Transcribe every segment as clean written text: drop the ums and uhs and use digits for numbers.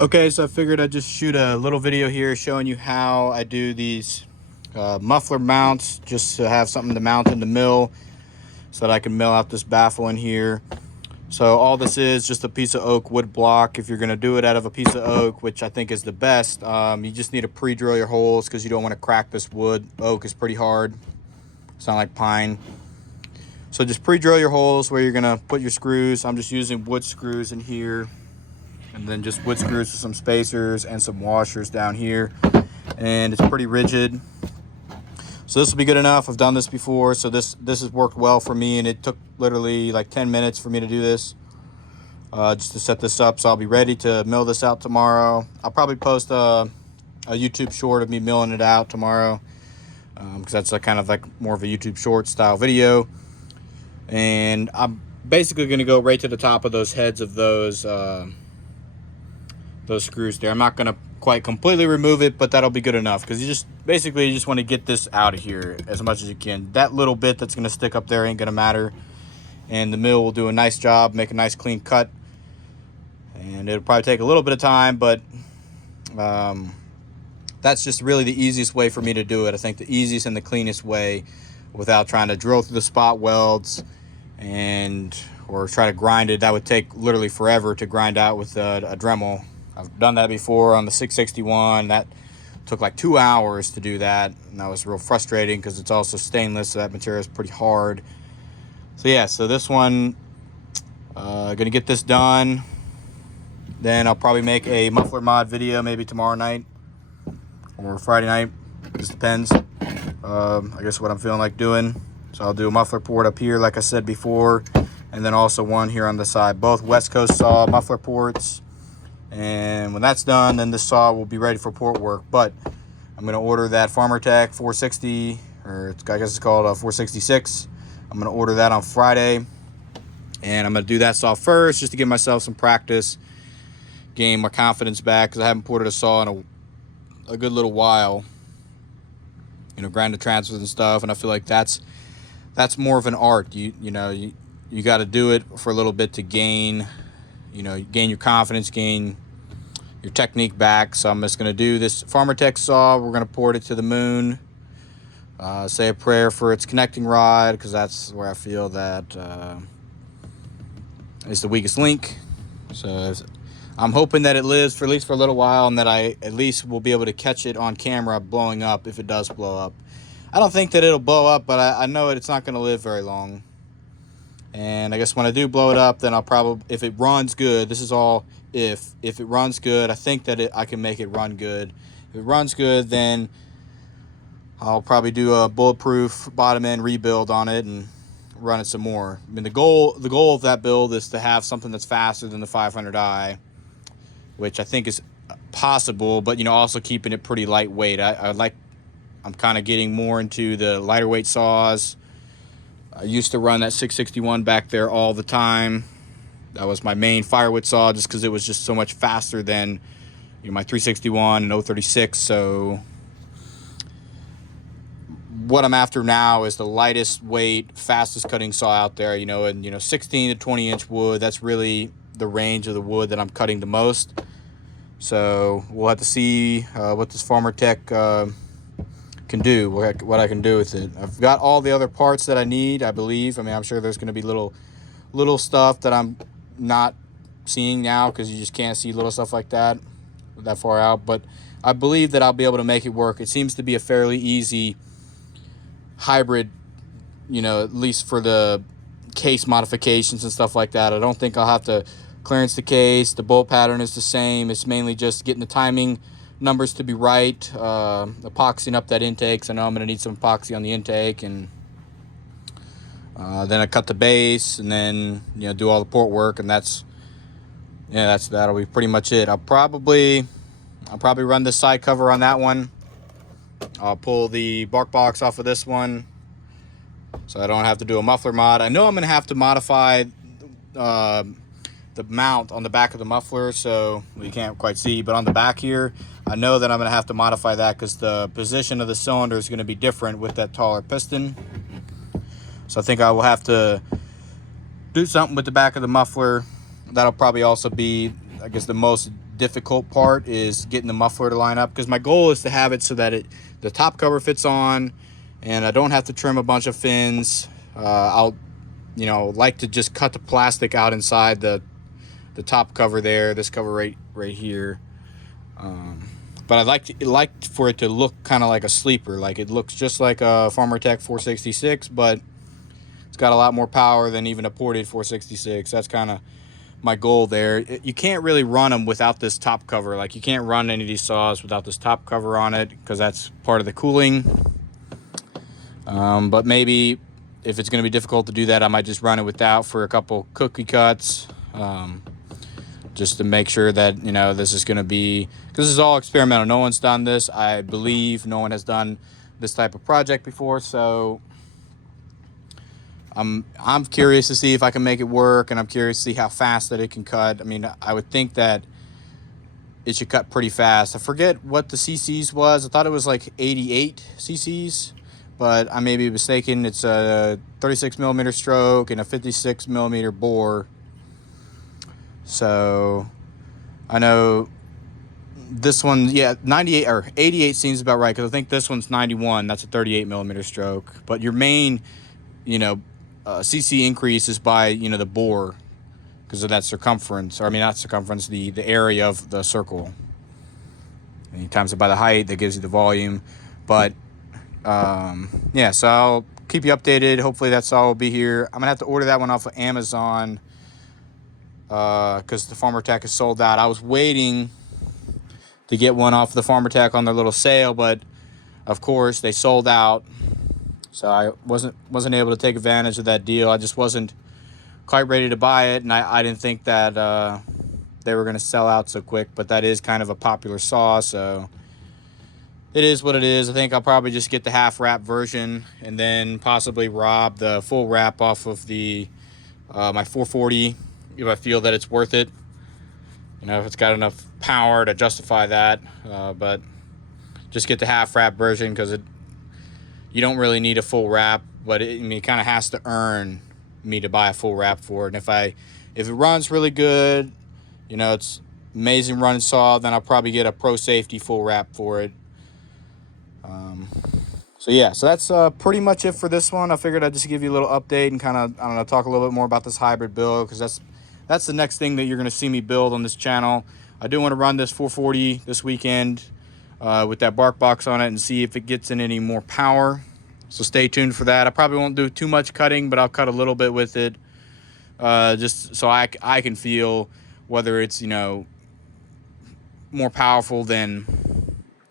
Okay, so I figured I'd just shoot a little video here showing you how I do these muffler mounts, just to have something to mount in the mill so that I can mill out this baffle in here. So all this is just a piece of oak wood block. If you're going to do it out of a piece of oak, which I think is the best, you just need to pre-drill your holes because you don't want to crack this wood. Oak is pretty hard. It's not like pine. So just pre-drill your holes where you're going to put your screws. I'm just using wood screws in here, and then just wood screws with some spacers and some washers down here, and it's pretty rigid, so this will be good enough. I've done this before, so this has worked well for me, and it took literally like 10 minutes for me to do this, just to set this up. So I'll be ready to mill this out tomorrow. I'll probably post a YouTube short of me milling it out tomorrow, because that's kind of like more of a YouTube short style video. And I'm basically going to go right to the top of those heads of those screws there. I'm not going to quite completely remove it, but that'll be good enough, because you just want to get this out of here as much as you can. That little bit that's going to stick up there ain't going to matter, and the mill will do a nice job, make a nice clean cut, and it'll probably take a little bit of time, but that's just really the easiest way for me to do it. I think the easiest and the cleanest way, without trying to drill through the spot welds or try to grind it. That would take literally forever to grind out with a Dremel. I've done that before on the 661. That took like 2 hours to do that, and that was real frustrating because it's also stainless, so that material is pretty hard. So yeah, so this one, gonna get this done. Then I'll probably make a muffler mod video maybe tomorrow night or Friday night. Just depends. I guess what I'm feeling like doing. So I'll do a muffler port up here, like I said before, and then also one here on the side. Both West Coast saw muffler ports. And when that's done, then this saw will be ready for port work. But I'm going to order that Farmer Tech 460, or I guess it's called a 466. I'm going to order that on Friday. And I'm going to do that saw first, just to give myself some practice, gain my confidence back, because I haven't ported a saw in a good little while. You know, grinding transfers and stuff. And I feel like that's more of an art. You got to do it for a little bit to gain your confidence, gain your technique back. So I'm just going to do this Farmer Tech saw. We're going to port it to the moon. Say a prayer for its connecting rod, because that's where I feel that is the weakest link. So I'm hoping that it lives for at least for a little while, and that I at least will be able to catch it on camera blowing up if it does blow up. I don't think that it'll blow up, but I know it's not going to live very long. And I guess when I do blow it up, then I'll probably, if it runs good, this is all if it runs good, I think that I can make it run good. If it runs good, then I'll probably do a bulletproof bottom end rebuild on it and run it some more. I mean, the goal of that build is to have something that's faster than the 500i, which I think is possible, but also keeping it pretty lightweight. I'm kind of getting more into the lighter weight saws. I used to run that 661 back there all the time. That was my main firewood saw, just because it was just so much faster than my 361 and 036. So what I'm after now is the lightest weight, fastest cutting saw out there. And 16 to 20 inch wood. That's really the range of the wood that I'm cutting the most. So we'll have to see what this Farmer Tech can do, what I can do with it. I've got all the other parts that I need, I believe. I mean, I'm sure there's going to be little stuff that I'm not seeing now, because you just can't see little stuff like that far out, but I believe that I'll be able to make it work. It seems to be a fairly easy hybrid, at least for the case modifications and stuff like that. I don't think I'll have to clearance the case. The bolt pattern is the same. It's mainly just getting the timing numbers to be right, epoxying up that intake. So I know I'm going to need some epoxy on the intake, and then I cut the base, and then do all the port work, and that'll be pretty much it. I'll probably run the side cover on that one. I'll pull the bark box off of this one, so I don't have to do a muffler mod. I know I'm going to have to modify the mount on the back of the muffler, so you can't quite see, but on the back here, I know that I'm going to have to modify that, because the position of the cylinder is going to be different with that taller piston. So I think I will have to do something with the back of the muffler. That'll probably also be I guess the most difficult part is getting the muffler to line up, because my goal is to have it so that the top cover fits on and I don't have to trim a bunch of fins. I'll like to just cut the plastic out inside the top cover there, this cover right here. But I'd like for it to look kind of like a sleeper, like it looks just like a Farmer Tech 466, but it's got a lot more power than even a ported 466. That's kind of my goal there. You can't really run them without this top cover. Like, you can't run any of these saws without this top cover on it, because that's part of the cooling. But maybe if it's going to be difficult to do that, I might just run it without for a couple cookie cuts, just to make sure that, this is going to be, because this is all experimental. No one's done this. I believe no one has done this type of project before, so I'm curious to see if I can make it work, and I'm curious to see how fast that it can cut. I mean, I would think that it should cut pretty fast. I forget what the cc's was. I thought it was like 88 cc's, but I may be mistaken. It's a 36 millimeter stroke and a 56 millimeter bore. So I know this one, yeah, 98 or 88 seems about right, because I think this one's 91. That's a 38 millimeter stroke. But your main, cc increase is by, the bore, because of that circumference, or I mean, not circumference, the area of the circle. And you times it by the height, that gives you the volume. But yeah, so I'll keep you updated. Hopefully that saw will be here. I'm gonna have to order that one off of Amazon, because the Farmer Tech is sold out. I was waiting to get one off the Farmer Tech on their little sale, but of course they sold out, so I wasn't able to take advantage of that deal. I just wasn't quite ready to buy it, and I didn't think that they were going to sell out so quick. But that is kind of a popular saw, so it is what it is. I think I'll probably just get the half wrap version, and then possibly rob the full wrap off of the my 440 if I feel that it's worth it. If it's got enough power to justify that. But just get the half wrap version, because you don't really need a full wrap, but it kind of has to earn me to buy a full wrap for it. And if it runs really good, it's amazing running saw, then I'll probably get a Pro Safety full wrap for it. So yeah, so that's pretty much it for this one. I figured I'd just give you a little update and kind of, I don't know, talk a little bit more about this hybrid build, because that's the next thing that you're going to see me build on this channel. I do want to run this 440 this weekend with that bark box on it, and see if it gets in any more power. So stay tuned for that. I probably won't do too much cutting, but I'll cut a little bit with it, just so I can feel whether it's, more powerful than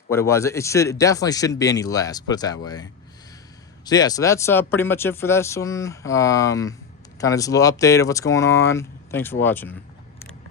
what it was. It definitely shouldn't be any less, put it that way. So yeah, so that's pretty much it for this one. Kind of just a little update of what's going on. Thanks for watching.